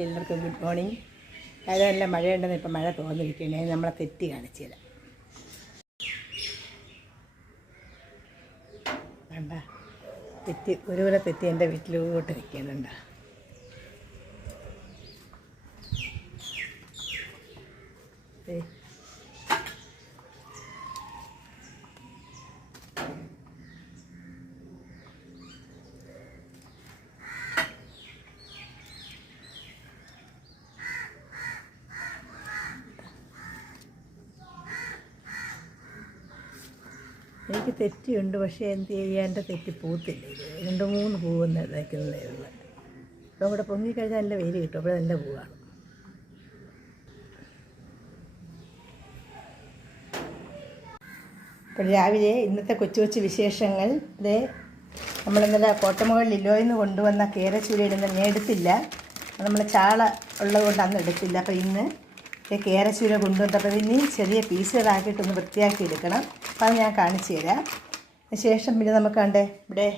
എല്ലാവർക്കും good morning അതെല്ലാം മഴയുണ്ടെന്ന് ഇപ്പം മഴ തോന്നിരിക്കണേ നമ്മളെ തെറ്റി കാണിച്ചത്. വേണ്ട. തെറ്റി ഒരു പോലെ തെറ്റി എന്റെ വീട്ടിലോട്ട് നിൽക്കുന്നുണ്ട്. ഏ എനിക്ക് തെറ്റിയുണ്ട് പക്ഷേ എന്ത് ചെയ്യുക എന്റെ തെറ്റി പൂത്തില്ല? രണ്ട് മൂന്ന് പൂവെന്ന് നിൽക്കുന്നതേ ഉള്ളൂ. അപ്പോൾ അവിടെ പൊങ്ങിക്കഴിഞ്ഞാൽ നല്ല വെയിൽ കിട്ടും. അപ്പോൾ നല്ല പൂവാണ് അപ്പോൾ രാവിലെ ഇന്നത്തെ കൊച്ചു കൊച്ചു വിശേഷങ്ങൾ ഇതേ നമ്മളിന്നലെ കോട്ടമുകൾ ലില്ലോയിൽ നിന്ന് കൊണ്ടുവന്ന കേരച്ചൂരയിടുന്ന ഞാൻ എടുത്തില്ല നമ്മൾ ചാള ഉള്ളത് കൊണ്ട് അന്ന് എടുത്തില്ല. അപ്പോൾ ഇന്ന് ഈ കേരച്ചൂര കൊണ്ടുവന്നപ്പോൾ ഇനി ചെറിയ പീസുകളാക്കിയിട്ടൊന്ന് വൃത്തിയാക്കി എടുക്കണം അപ്പോൾ അത് ഞാൻ കാണിച്ചു തരാം. ശേഷം പിന്നെ നമുക്ക് കണ്ടേ ഇവിടെ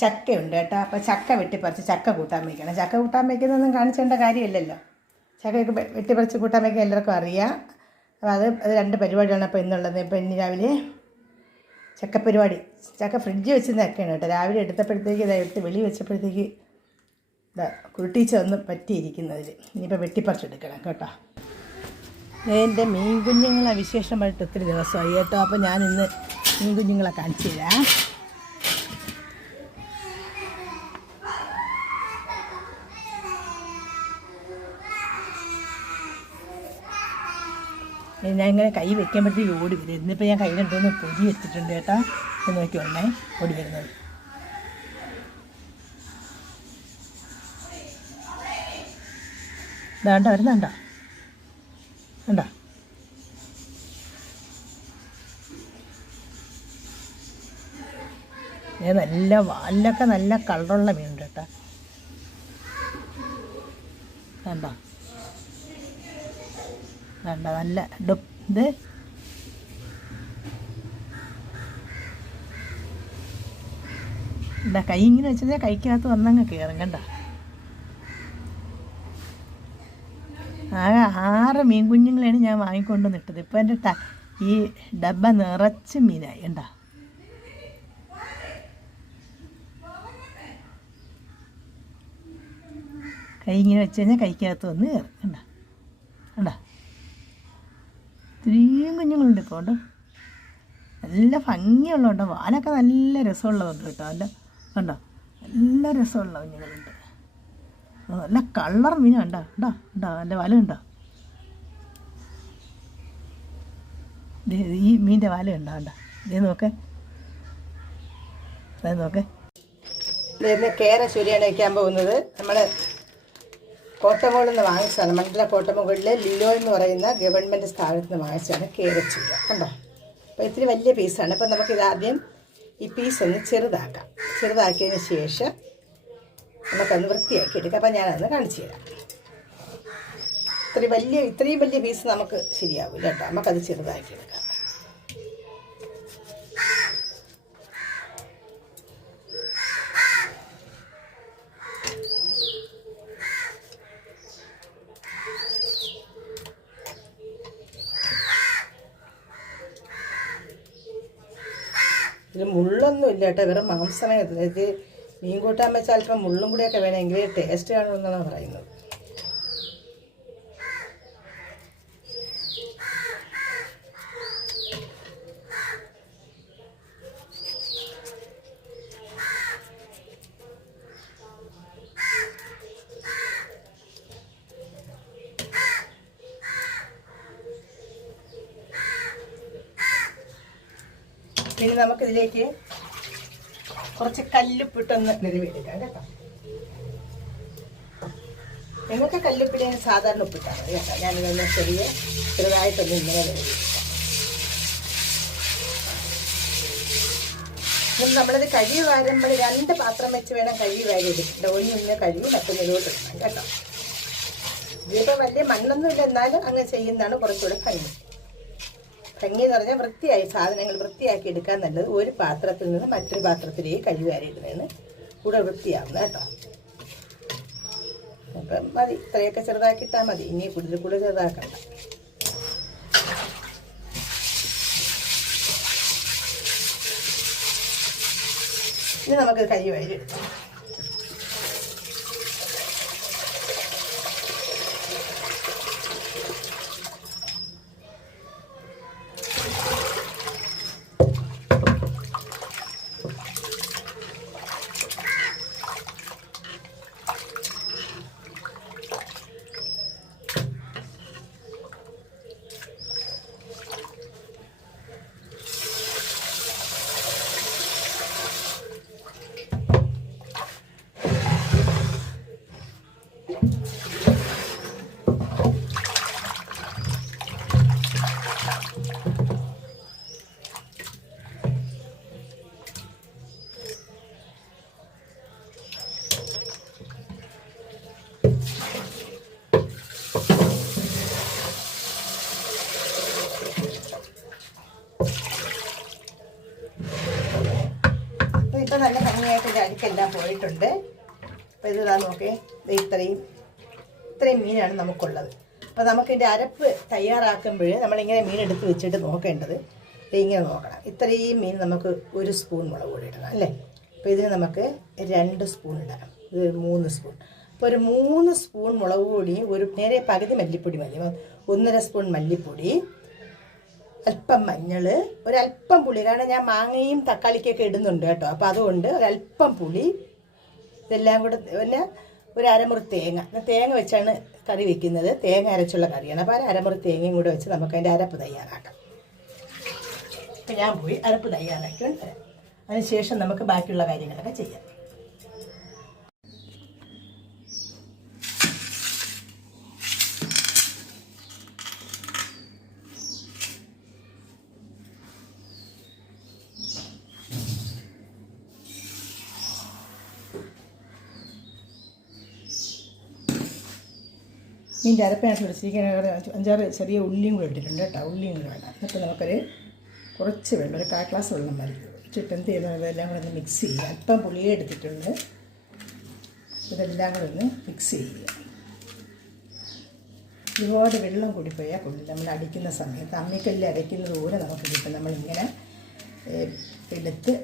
ചക്കയുണ്ട് കേട്ടോ. അപ്പോൾ ചക്ക വെട്ടിപ്പറിച്ച് ചക്ക കൂട്ടാൻ വയ്ക്കണം. ചക്ക കൂട്ടാൻ വയ്ക്കുന്നതൊന്നും കാണിച്ചേണ്ട കാര്യമില്ലല്ലോ. ചക്കയൊക്കെ വെട്ടിപ്പറിച്ച് കൂട്ടാൻ വയ്ക്കാൻ എല്ലാവർക്കും അറിയാം. അപ്പോൾ അത് അത് രണ്ട് പരിപാടിയാണ് അപ്പോൾ ഇന്നുള്ളത്. ഇപ്പോൾ ഇനി രാവിലെ ചക്ക പരിപാടി ചക്ക ഫ്രിഡ്ജ് വെച്ച് നിൽക്കുകയാണ് കേട്ടോ. രാവിലെ എടുത്തപ്പോഴത്തേക്ക് ഇതാ എടുത്ത് വെളി വെച്ചപ്പോഴത്തേക്ക് ഇതാ കുരുട്ടീച്ച ഒന്ന് പറ്റിയിരിക്കുന്നതിൽ ഇനിയിപ്പോൾ വെട്ടിപ്പറിച്ചെടുക്കണം കേട്ടോ. എന്റെ മീൻ കുഞ്ഞുങ്ങളെ വിശേഷമായിട്ട് ഒത്തിരി ദിവസമായി കേട്ടോ. അപ്പോൾ ഞാൻ ഇന്ന് മീൻ കുഞ്ഞുങ്ങളെ കാണിച്ചു തരാം. ഞാൻ ഇങ്ങനെ കൈ വെക്കുമ്പോഴത്തേക്ക് ഓടി വരും. ഇന്നിപ്പോൾ ഞാൻ കൈ രണ്ടൊന്ന് പൊരി വെച്ചിട്ടുണ്ട് കേട്ടോ. എന്ന് നോക്കിയോണ്ടേ ഓടി വരുന്നത്. ഇതാണ്ട വരുന്നുണ്ടോ വേണ്ട ഇത് നല്ല വാലൊക്കെ നല്ല കളറുള്ള മീനുണ്ട് കേട്ടോ. വേണ്ട വേണ്ട നല്ല ഇത് എന്താ കൈ ഇങ്ങനെ വെച്ചാൽ കൈക്കകത്ത് വന്നങ്ങ് കയറും കണ്ട? ആകെ ആറ് മീൻ കുഞ്ഞുങ്ങളെയാണ് ഞാൻ വാങ്ങിക്കൊണ്ട് നിട്ടത്. ഇപ്പം എന്റെ ട ഈ ഡബ്ബ നിറച്ച് മീനായി. ഉണ്ടോ കൈ ഇങ്ങനെ വെച്ച് കഴിഞ്ഞാൽ കൈക്കകത്ത് വന്ന് കയറും. ഉണ്ടോ ഉണ്ടോ ഇത്രയും കുഞ്ഞുങ്ങളുണ്ട് ഇപ്പോൾ ഉണ്ട് നല്ല ഭംഗിയുള്ളതുണ്ട്. വാലൊക്കെ നല്ല രസമുള്ളതുണ്ട് കേട്ടോ. അല്ല കണ്ടോ? നല്ല രസമുള്ള കുഞ്ഞുങ്ങളുണ്ട്. നല്ല കളർ മീൻ കണ്ടോ ഉണ്ടാ ഉണ്ടാ എന്റെ വല ഉണ്ടോ ഈ മീന്റെ വല ഉണ്ടോ കണ്ടോ. ഇതേ നോക്കേ. അതേ നോക്കേ. കേര ശരിയാണ് വയ്ക്കാൻ പോകുന്നത്. നമ്മൾ കോട്ടമുകളിൽ നിന്ന് വാങ്ങിച്ചതാണ്. മണ്ഡല കോട്ടമുകളിൽ ലില്ലോ എന്ന് പറയുന്ന ഗവൺമെന്റ് സ്ഥാപനത്തിൽ നിന്ന് വാങ്ങിച്ചതാണ് കേരച്ചൂര കണ്ടോ? അപ്പോൾ ഇത്തിരി വലിയ പീസാണ് അപ്പോൾ നമുക്കിത് ആദ്യം ഈ പീസ് ഒന്ന് ചെറുതാക്കാം. ചെറുതാക്കിയതിന് ശേഷം നമുക്കൊന്ന് വൃത്തിയാക്കി എടുക്കാം അപ്പം ഞാനതൊന്ന് കാണിച്ചു തരാം ഇത്രയും വലിയ ഇത്രയും വലിയ പീസ് നമുക്ക് ശരിയാവില്ല കേട്ടോ. നമുക്കത് ചെറുതാക്കി എടുക്കാം ഇതിൽ മുള്ളൊന്നും ഇല്ല കേട്ടോ. വെറും മാംസമേ. ഇത് മീൻ കൂട്ടാൻ വെച്ചാൽ അല്പം മുള്ളും കൂടിയൊക്കെ വേണമെങ്കിൽ ടേസ്റ്റ് കാണുമെന്നാണ് പറയുന്നത്. ഇനി നമുക്കിതിലേക്ക് കുറച്ച് കല്ലുപ്പിട്ടൊന്ന് നിലവിലെടുക്കാം കേട്ടോ. നിങ്ങൾക്ക് കല്ലുപ്പിടി ഞാൻ സാധാരണ ഉപ്പിട്ടാണ്? കേട്ടോ. ഞാനിതൊന്ന് ചെറിയ ചെറുതായിട്ടൊന്ന് ഇങ്ങനെ നിലവിലെടുക്കാം ഇനി നമ്മളിത് കഴുകി വാരുമ്പോൾ രണ്ട് പാത്രം വെച്ച് വേണം കഴുകി വാരി എടുക്കേണ്ട ഒരു നിന്ന് കഴുകി മറ്റൊന്നിലോട്ട് ഇടണം. കേട്ടോ. ഇതിപ്പോൾ വലിയ മണ്ണൊന്നുമില്ല. എന്നാലും അങ്ങനെ ചെയ്യുന്നതാണ് കുറച്ചുകൂടെ ഭംഗി. ഭംഗി എന്ന് പറഞ്ഞാൽ വൃത്തിയായി സാധനങ്ങൾ വൃത്തിയാക്കി എടുക്കാൻ നല്ലത് ഒരു പാത്രത്തിൽ നിന്ന് മറ്റൊരു പാത്രത്തിലേക്ക് കഴുകാരി ഇടുന്നതിന് കൂടെ വൃത്തിയാവുന്ന കേട്ടോ. അപ്പം മതി ഇത്രയൊക്കെ ചെറുതാക്കിയിട്ടാൽ മതി. ഇനി കൂടുതൽ കൂടുതൽ ചെറുതാക്കണ്ട. ഇനി നമുക്ക് കൈ അപ്പോൾ ഇപ്പം നല്ല ഭംഗിയായിട്ട് പോയിട്ടുണ്ട്. അപ്പോൾ ഇത് നോക്കേ. ഇത്രയും ഇത്രയും മീനാണ് നമുക്കുള്ളത്. അപ്പോൾ നമുക്കിതിന്റെ അരപ്പ് തയ്യാറാക്കുമ്പോൾ നമ്മളിങ്ങനെ മീൻ എടുത്ത് വെച്ചിട്ട് നോക്കേണ്ടത്. ഇങ്ങനെ നോക്കണം. ഇത്രയും മീൻ നമുക്ക് ഒരു സ്പൂൺ മുളക് പൊടി ഇടണം അല്ലേ? അപ്പോൾ ഇതിന് നമുക്ക് രണ്ട് സ്പൂൺ ഇടാം. ഇത് മൂന്ന് സ്പൂൺ. അപ്പോൾ ഒരു മൂന്ന് സ്പൂൺ മുളക് പൊടിയും ഒരു നേരെ പകുതി മല്ലിപ്പൊടി മതി. ഒന്നര സ്പൂൺ മല്ലിപ്പൊടി അല്പം മഞ്ഞൾ ഒരല്പം പുളി. കാരണം ഞാൻ മാങ്ങയും തക്കാളിക്കൊക്കെ ഇടുന്നുണ്ട് കേട്ടോ. അപ്പോൾ അതുകൊണ്ട് ഒരല്പം പുളി ഇതെല്ലാം കൂടെ പിന്നെ ഒരു അരമുറി തേങ്ങ. തേങ്ങ വെച്ചാണ് കറി വെക്കുന്നത്. തേങ്ങ അരച്ചുള്ള കറിയാണ്. അപ്പോൾ അരമുറി തേങ്ങയും കൂടെ വെച്ച് നമുക്ക് അതിന്റെ അരപ്പ് തയ്യാറാക്കാം. അപ്പം ഞാൻ പോയി അരപ്പ് തയ്യാറാക്കിക്കൊണ്ട് വരാം അതിനുശേഷം നമുക്ക് ബാക്കിയുള്ള കാര്യങ്ങളൊക്കെ ചെയ്യാം. മീന്റെ അരപ്പിനകത്ത് പിടിച്ചിരിക്കാൻ അഞ്ചാറ് ചെറിയ ഉള്ളിയും കൂടെ ഇട്ടിട്ടുണ്ട് കേട്ടോ. ഉള്ളിയും കൂടെ വേണം. എന്നിട്ട് നമുക്കൊരു കുറച്ച് വെള്ളം ഒരു കാ ഗ്ലാസ് വെള്ളം മതി. ഇട്ടിട്ട് എന്ത് ചെയ്യുന്നത് ഇതെല്ലാം കൂടെ ഒന്ന് മിക്സ് ചെയ്യുക. അല്പം പുളിയെ എടുത്തിട്ടുണ്ട്. ഇതെല്ലാം കൂടെ ഒന്ന് മിക്സ് ചെയ്യുക. ഒരുപാട് വെള്ളം കൂടിപ്പോയാൽ കൊള്ളി. നമ്മൾ അടിക്കുന്ന സമയത്ത് അമ്മിക്കല്ലിൽ അരയ്ക്കുന്നത് പോലെ നമുക്ക് കിട്ടും. നമ്മളിങ്ങനെ എടുത്ത്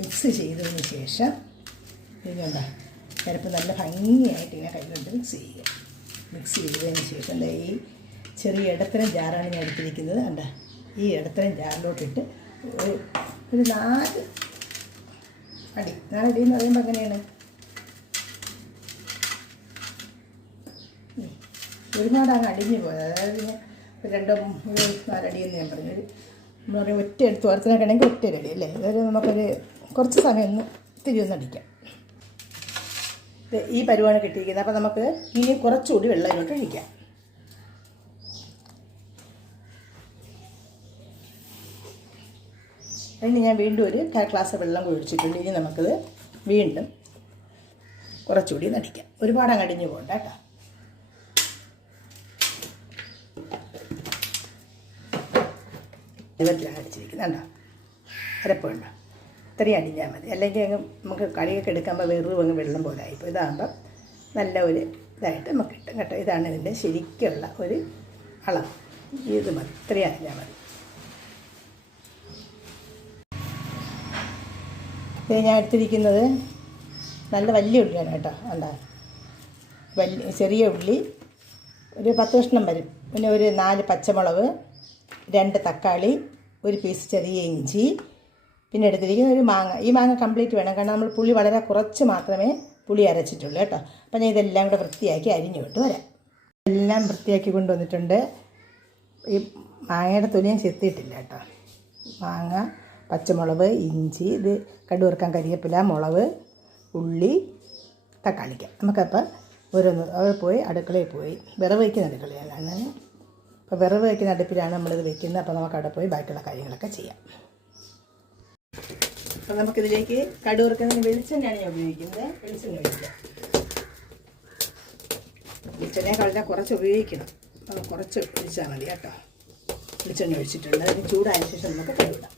മിക്സ് ചെയ്തതിന് ശേഷം ഇതുകൊണ്ടാണ് ചിലപ്പോൾ നല്ല ഭംഗിയായിട്ട് ഇങ്ങനെ കൈകൊണ്ട് മിക്സ് ചെയ്യുക. മിക്സ് ചെയ്തതിന് ശേഷം ദേ ഈ ചെറിയ ഇടത്തരം ജാറാണ് ഞാൻ എടുത്തിരിക്കുന്നത്. കണ്ട? ഈ ഇടത്തരം ജാറിലോട്ടിട്ട് ഒരു ഒരു നാല് അടി. നാലടി എന്ന് പറയുമ്പോൾ അങ്ങനെയാണ്. ഒരുപാട് അങ്ങ് അടിഞ്ഞു പോയത് അതായത് ഒരു രണ്ടോ ഒരു നാലടി എന്ന് ഞാൻ പറഞ്ഞു. ഒരു നമ്മൾ പറയും ഒറ്റ എടുത്ത് ഓർത്തിനൊക്കെയാണെങ്കിൽ ഒറ്റ അടി അല്ലേ? അതൊരു നമുക്കൊരു കുറച്ച് സമയം ഒന്ന് തിരി ഒന്ന് അടിക്കാം. ഇത് ഈ പരുവാണ് കിട്ടിയിരിക്കുന്നത്. അപ്പോൾ നമുക്ക് ഇനി കുറച്ചുകൂടി വെള്ളം ഒഴിക്കാം. അതിന് ഞാൻ വീണ്ടും ഒരു കാൽ ഗ്ലാസ് വെള്ളം കൂടി ഒഴിച്ചിട്ടുണ്ട് ഇനി നമുക്കത് വീണ്ടും കുറച്ചുകൂടി നടിക്കാം ഒരുപാട് അങ്ങടിഞ്ഞ് പോകണ്ട കേട്ടോ. വെള്ളത്തിലാണ് അടിച്ചിരിക്കുന്നത് കണ്ടോ അരപ്പുണ്ടോ ഇത്രയും അടിഞ്ഞാൽ മതി. അല്ലെങ്കിൽ അങ്ങ് നമുക്ക് കറിയൊക്കെ എടുക്കുമ്പോൾ വെറും അങ്ങ് വെള്ളം പോലെ ആയിപ്പോൾ ഇതാകുമ്പോൾ നല്ല ഒരു ഇതായിട്ട് നമുക്ക് കിട്ടും കേട്ടോ. ഇതാണ് ഇതിന്റെ ശരിക്കുള്ള ഒരു അളവ്. ഇത് മതി. ഇത്രയും അടിഞ്ഞാൽ മതി. ഇത് ഞാൻ എടുത്തിരിക്കുന്നത് നല്ല വലിയ ഉള്ളിയാണ് കേട്ടോ. എന്താ വലിയ ചെറിയ ഉള്ളി ഒരു പത്ത് കഷ്ണം വരും. പിന്നെ ഒരു നാല് പച്ചമുളക് രണ്ട് തക്കാളി ഒരു പീസ് ചെറിയ ഇഞ്ചി പിന്നെ എടുത്തിരിക്കുന്ന ഒരു മാങ്ങ. ഈ മാങ്ങ കംപ്ലീറ്റ് വേണം. കാരണം നമ്മൾ പുളി വളരെ കുറച്ച് മാത്രമേ പുളി അരച്ചിട്ടുള്ളൂ കേട്ടോ. അപ്പം ഞാൻ ഇതെല്ലാം കൂടെ വൃത്തിയാക്കി അരിഞ്ഞു വിട്ട് വരാം. എല്ലാം വൃത്തിയാക്കി കൊണ്ടുവന്നിട്ടുണ്ട്. ഈ മാങ്ങയുടെ തൊലി ഞാൻ ചെത്തിയിട്ടില്ല കേട്ടോ. മാങ്ങ പച്ചമുളക് ഇഞ്ചി ഇത് കടുവറുക്കാൻ കരിയേപ്പില മുളക് ഉള്ളി തക്കാളിക്ക നമുക്കപ്പം ഓരോന്ന് അവിടെ പോയി അടുക്കളയിൽ പോയി. വിറവ് വയ്ക്കുന്ന അടുക്കളയാണ്. അപ്പോൾ വിറവ് വയ്ക്കുന്ന അടുപ്പിലാണ് നമ്മളിത് വയ്ക്കുന്നത് അപ്പോൾ നമുക്ക് അവിടെ പോയി ബാക്കിയുള്ള കാര്യങ്ങളൊക്കെ ചെയ്യാം. അപ്പോൾ നമുക്കിതിലേക്ക് കടുവറുക്കുന്നതിന് വെളിച്ചെണ്ണയാണ് ഞാൻ ഉപയോഗിക്കുന്നത്. വെളിച്ചെണ്ണ ഒഴിക്കാം വെളിച്ചെണ്ണയെ കളഞ്ഞാൽ കുറച്ച് ഉപയോഗിക്കണം. കുറച്ച് ഒഴിച്ചാൽ മതി കേട്ടോ. വെളിച്ചെണ്ണ ഒഴിച്ചിട്ടുണ്ട്. അതിന് ചൂടായ ശേഷം നമുക്ക് കഴുകാം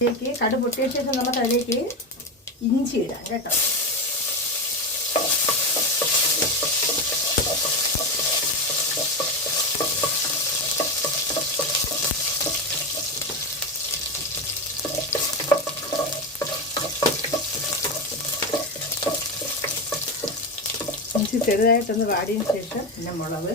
ഇതിലേക്ക് കടു പൊട്ടിയ ശേഷം നമുക്ക് അതിലേക്ക് ഇഞ്ചി ഇടാം കേട്ടോ ഇഞ്ചി ചെറുതായിട്ടൊന്ന് വാടിയതിന് ശേഷം പിന്നെ മുളക്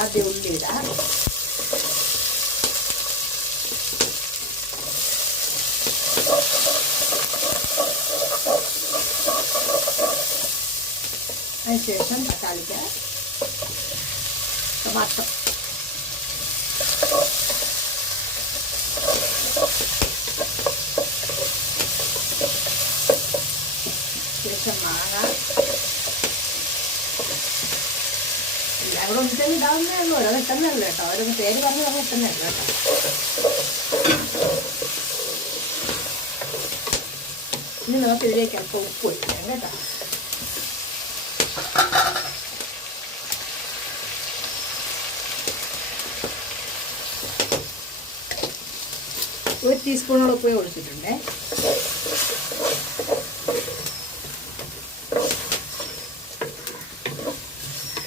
ആദ്യം ഉള്ളി അതിനുശേഷം തക്കാളിക്ക ടൊമാറ്റോ കുറച്ച് മാങ്ങ. എല്ലാം കൂടെ ഒന്നിച്ച് ഇതാവുന്നേ ഉള്ളൂ. ഓരോ കിട്ടുന്നല്ലോ കേട്ടോ. ഓരോന്ന് പേര് പറഞ്ഞ് പറഞ്ഞ് കേട്ടോ. ഇനി നമുക്ക് ഇതിലേക്ക് ഉപ്പ് ഒഴിക്കാം കേട്ടോ. ഒരു ടീസ്പൂണോളം ഉപ്പ് ഒഴിച്ചിട്ടുണ്ടേ.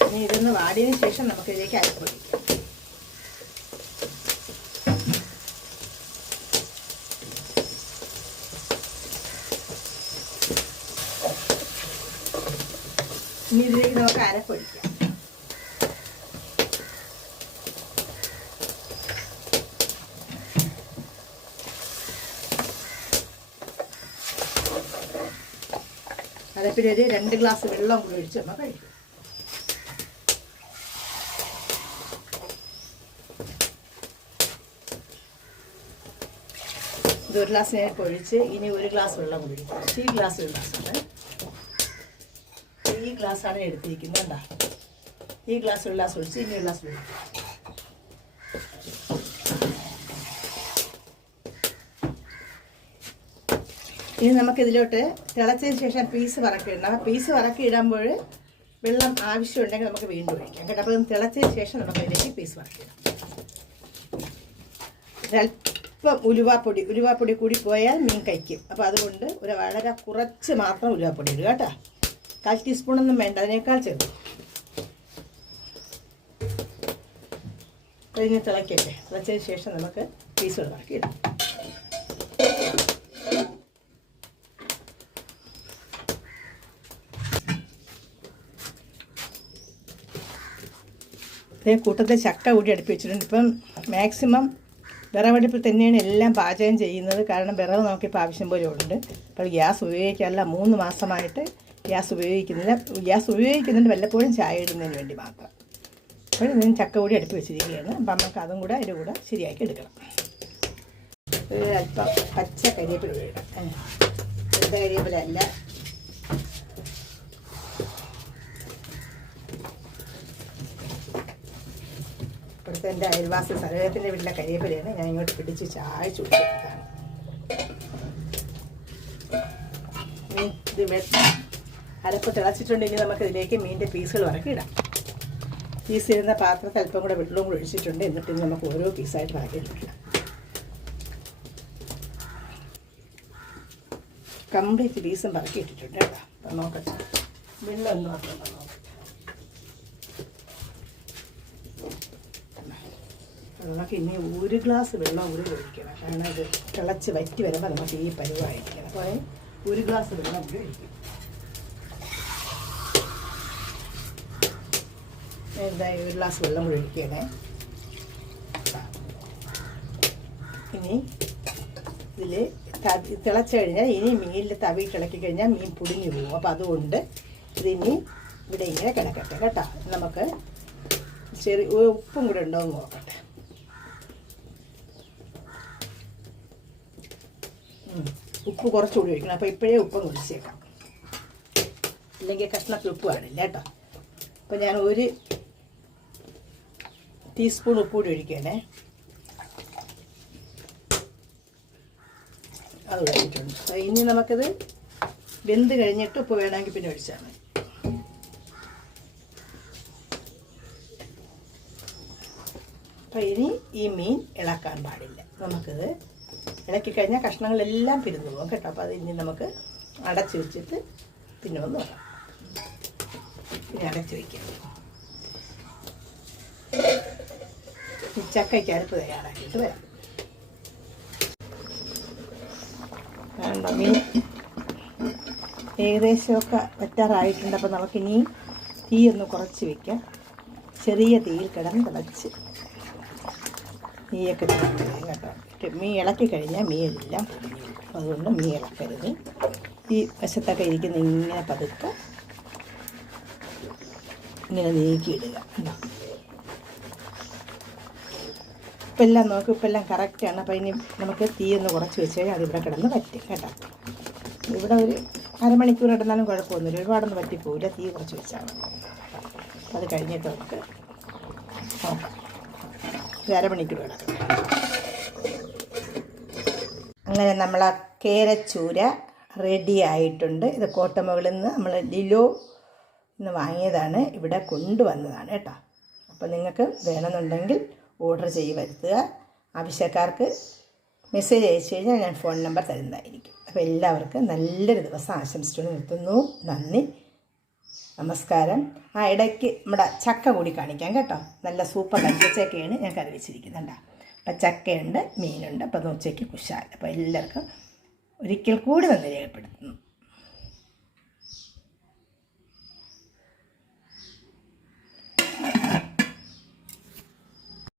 ഇനി ഇതൊന്ന് വാടിയതിന് ശേഷം നമുക്ക് ഇതിലേക്ക് അരപ്പൊഴിക്കാം ഇനി ഇതിലേക്ക് നമുക്ക് അരപ്പൊഴിക്കാം അരപ്പിൽ ഒരു രണ്ട് ഗ്ലാസ് വെള്ളം കൂടി ഒഴിച്ച് നമ്മൾ കഴിക്കും. ഇത് ഒരു ഗ്ലാസ് ഞാൻ ഒഴിച്ച് ഇനി ഒരു ഗ്ലാസ് വെള്ളം കൂടി ഒഴിക്കും. ഈ ഗ്ലാസ് ഒരു ഗ്ലാസ്സാണ് ഈ ഗ്ലാസ്സാണ് എടുത്തിരിക്കുന്നത് കണ്ടാ? ഈ ഗ്ലാസ് ഒരു ഗ്ലാസ് ഒഴിച്ച് ഇനി ഒരു ഗ്ലാസ് വെള്ളം. ഇനി നമുക്ക് ഇതിലോട്ട് തിളച്ചതിന് ശേഷം പീസ് വറക്കിടണം. ആ പീസ് വറക്കി ഇടുമ്പോൾ വെള്ളം ആവശ്യമുണ്ടെങ്കിൽ നമുക്ക് വീണ്ടും ഒഴിക്കാം. കേട്ടോ അപ്പം തിളച്ചതിന് ശേഷം നമുക്ക് അതിലേക്ക് പീസ് വറക്കിടാം. ഒരല്പം ഉലുവാപ്പൊടി ഉലുവാപ്പൊടി കൂടി പോയാൽ മീൻ കഴിക്കും. അപ്പോൾ അതുകൊണ്ട് ഒരു വളരെ കുറച്ച് മാത്രം ഉലുവാപ്പൊടി ഇടുക കേട്ടോ. കാൽ ടീസ്പൂണൊന്നും വേണ്ട അതിനേക്കാൾ ചെറുത്. കഴിഞ്ഞ് തിളക്കട്ടെ തിളച്ചതിന് ശേഷം നമുക്ക് പീസുകൾ വറക്കി ഇതേ കൂട്ടത്തിൽ ചക്ക കൂടി അടുപ്പിച്ചിട്ടുണ്ട് ഇപ്പം മാക്സിമം വിറവടുപ്പിൽ തന്നെയാണ് എല്ലാം പാചകം ചെയ്യുന്നത്. കാരണം വിറവ് നമുക്കിപ്പോൾ ആവശ്യം പോലെ ഉണ്ട്. അപ്പോൾ ഗ്യാസ് ഉപയോഗിക്കാനല്ല മൂന്ന് മാസമായിട്ട് ഗ്യാസ് ഉപയോഗിക്കുന്നില്ല. ഗ്യാസ് ഉപയോഗിക്കുന്നുണ്ട്. വല്ലപ്പോഴും ചായ ഇടുന്നതിന് വേണ്ടി മാത്രം. അപ്പോൾ ഞാൻ ചക്ക കൂടി അടുപ്പ് വെച്ചിരിക്കുകയാണ്. അപ്പം നമുക്ക് അതും കൂടെ അതിന്റെ കൂടെ ശരിയാക്കി എടുക്കണം. അല്പം പച്ച കരിയേപ്പില ഇടണം പച്ച അല്ല. ഇവിടുത്തെ എന്റെ അയൽവാസി സരോജത്തിന്റെ വീട്ടിലെ കരിയേപ്പിലയാണ് ഞാൻ ഇങ്ങോട്ട് പിടിച്ച് ചായച്ചു കൊടുത്തതാണ് മീൻ ഇത് വെ അരപ്പ് തിളച്ചിട്ടുണ്ടെങ്കിൽ നമുക്ക് ഇതിലേക്ക് മീനിന്റെ പീസുകൾ ഇറക്കിയിടാം പീസ് ഇടുന്ന പാത്രത്തിൽ അല്പം കൂടെ വെള്ളവും കൂടെ ഒഴിച്ചിട്ടുണ്ട് എന്നിട്ട് ഇത് നമുക്ക് ഓരോ പീസായിട്ട് എടുക്കണം കംപ്ലീറ്റ് പീസും പറക്കി ഇട്ടിട്ടുണ്ട് കേട്ടോ. അപ്പം നോക്കട്ടെ. വെള്ളം ഒന്ന് മാത്രം നോക്കട്ടെ നമുക്ക് ഇനി ഒരു ഗ്ലാസ് വെള്ളം കൂടി ഒഴിക്കണം. കാരണം ഇത് തിളച്ച് വറ്റി വരുമ്പോൾ നമുക്ക് ഈ പരുവായിരിക്കണം. അപ്പോൾ ഒരു ഗ്ലാസ് വെള്ളം കൂടി ഒഴിക്കും എന്തായി ഒരു ഗ്ലാസ് വെള്ളം കൂടി ഒഴിക്കണേ? ഇനി ഇതിൽ തിളച്ച് കഴിഞ്ഞാൽ ഇനി മീനിൽ തവി ഇളക്കി കഴിഞ്ഞാൽ മീൻ പൊടിഞ്ഞു പോകും അപ്പോൾ അതുകൊണ്ട് ഇതിനി ഇവിടെ ഇങ്ങനെ കിടക്കട്ടെ. കേട്ടോ? നമുക്ക് ചെറിയ ഉപ്പും കൂടെ ഉണ്ടോ എന്ന് നോക്കട്ടെ. ഉപ്പ് കുറച്ചുകൂടി ഒഴിക്കണം. അപ്പോൾ ഇപ്പോഴേ ഉപ്പ് ഒഴിച്ചേക്കാം ഇല്ലെങ്കിൽ കഷ്ണത്തിൽ ഉപ്പ് കാണില്ല കേട്ടോ. അപ്പോൾ ഞാൻ ഒരു ടീസ്പൂൺ ഉപ്പ് കൂടി ഒഴിക്കണേ. അത് ഒഴിച്ചിട്ടുണ്ട്. ഇനി നമുക്കിത് വെന്ത് കഴിഞ്ഞിട്ട് ഉപ്പ് വേണമെങ്കിൽ പിന്നെ ഒഴിച്ചാൽ മതി. അപ്പോൾ ഇനി ഈ മീൻ ഇളക്കാൻ പാടില്ല. നമുക്കിത് ഇളക്കി കഴിഞ്ഞാൽ കഷ്ണങ്ങളെല്ലാം പിരിഞ്ഞു പോകും കേട്ടോ. അപ്പോൾ അത് ഇനി നമുക്ക് അടച്ചു വെച്ചിട്ട് പിന്നെ ഒന്ന് വരാം പിന്നെ അടച്ചു വയ്ക്കാം ചക്കയ്ക്ക് അരപ്പ് തയ്യാറാക്കിയിട്ട് വരാം. ഏകദേശമൊക്കെ പറ്റാറായിട്ടുണ്ട്. അപ്പോൾ നമുക്കിനി തീ ഒന്ന് കുറച്ച് വെക്കാം. ചെറിയ തീയിൽ കിടന്ന് തിളച്ച്. തീയൊക്കെ കേട്ടോ. മീൻ ഇളക്കി കഴിഞ്ഞാൽ മീനെല്ലാം പൊടിഞ്ഞു. അതുകൊണ്ട് മീൻ ഇളക്കരുത്. ഈ വശത്തൊക്കെ ഇരിക്കുന്ന ഇങ്ങനെ പതുക്കെ ഇങ്ങനെ നീക്കിയിടുക. ഇപ്പം എല്ലാം നോക്ക് ഇപ്പം എല്ലാം കറക്റ്റാണ് അപ്പോൾ ഇനി നമുക്ക് തീ ഒന്ന് കുറച്ച് വെച്ച് കഴിഞ്ഞാൽ അതിവിടെ കിടന്ന് പറ്റും കേട്ടോ. ഇവിടെ ഒരു അരമണിക്കൂർ ഇടുന്നാലും കുഴപ്പമൊന്നുമില്ല. ഒരുപാടൊന്നും പറ്റിപ്പോവില്ല തീ കുറച്ച് വെച്ചാൽ മതി. അത് കഴിഞ്ഞിട്ട് നമുക്ക് ഒരു അരമണിക്കൂർ കിടക്കും. അങ്ങനെ നമ്മൾ ആ കേരച്ചൂര റെഡി ആയിട്ടുണ്ട്. ഇത് കോട്ടമുകളിൽ നിന്ന് നമ്മൾ ലിലോ നിന്ന് വാങ്ങിയതാണ്. ഇവിടെ കൊണ്ടുവന്നതാണ് കേട്ടോ. അപ്പോൾ നിങ്ങൾക്ക് വേണമെന്നുണ്ടെങ്കിൽ ഓർഡർ ചെയ്ത് വരുത്തുക. ആവശ്യക്കാർക്ക് മെസ്സേജ് അയച്ചു കഴിഞ്ഞാൽ ഞാൻ ഫോൺ നമ്പർ തരുന്നതായിരിക്കും. അപ്പോൾ എല്ലാവർക്കും നല്ലൊരു ദിവസം ആശംസിച്ചുകൊണ്ട് നിർത്തുന്നു. നന്ദി. നമസ്കാരം. ആ ഇടയ്ക്ക് നമ്മുടെ ചക്ക കൂടി കാണിക്കാം കേട്ടോ. നല്ല സൂപ്പർ കഞ്ചച്ചക്കയാണ് ഞാൻ കറി വെച്ചിരിക്കുന്നുണ്ട് അപ്പം ചക്കയുണ്ട് മീനുണ്ട് അപ്പം ഉച്ചയ്ക്ക് കുശാൽ അപ്പോൾ എല്ലാവർക്കും ഒരിക്കൽ കൂടി നന്ദി രേഖപ്പെടുത്തുന്നു.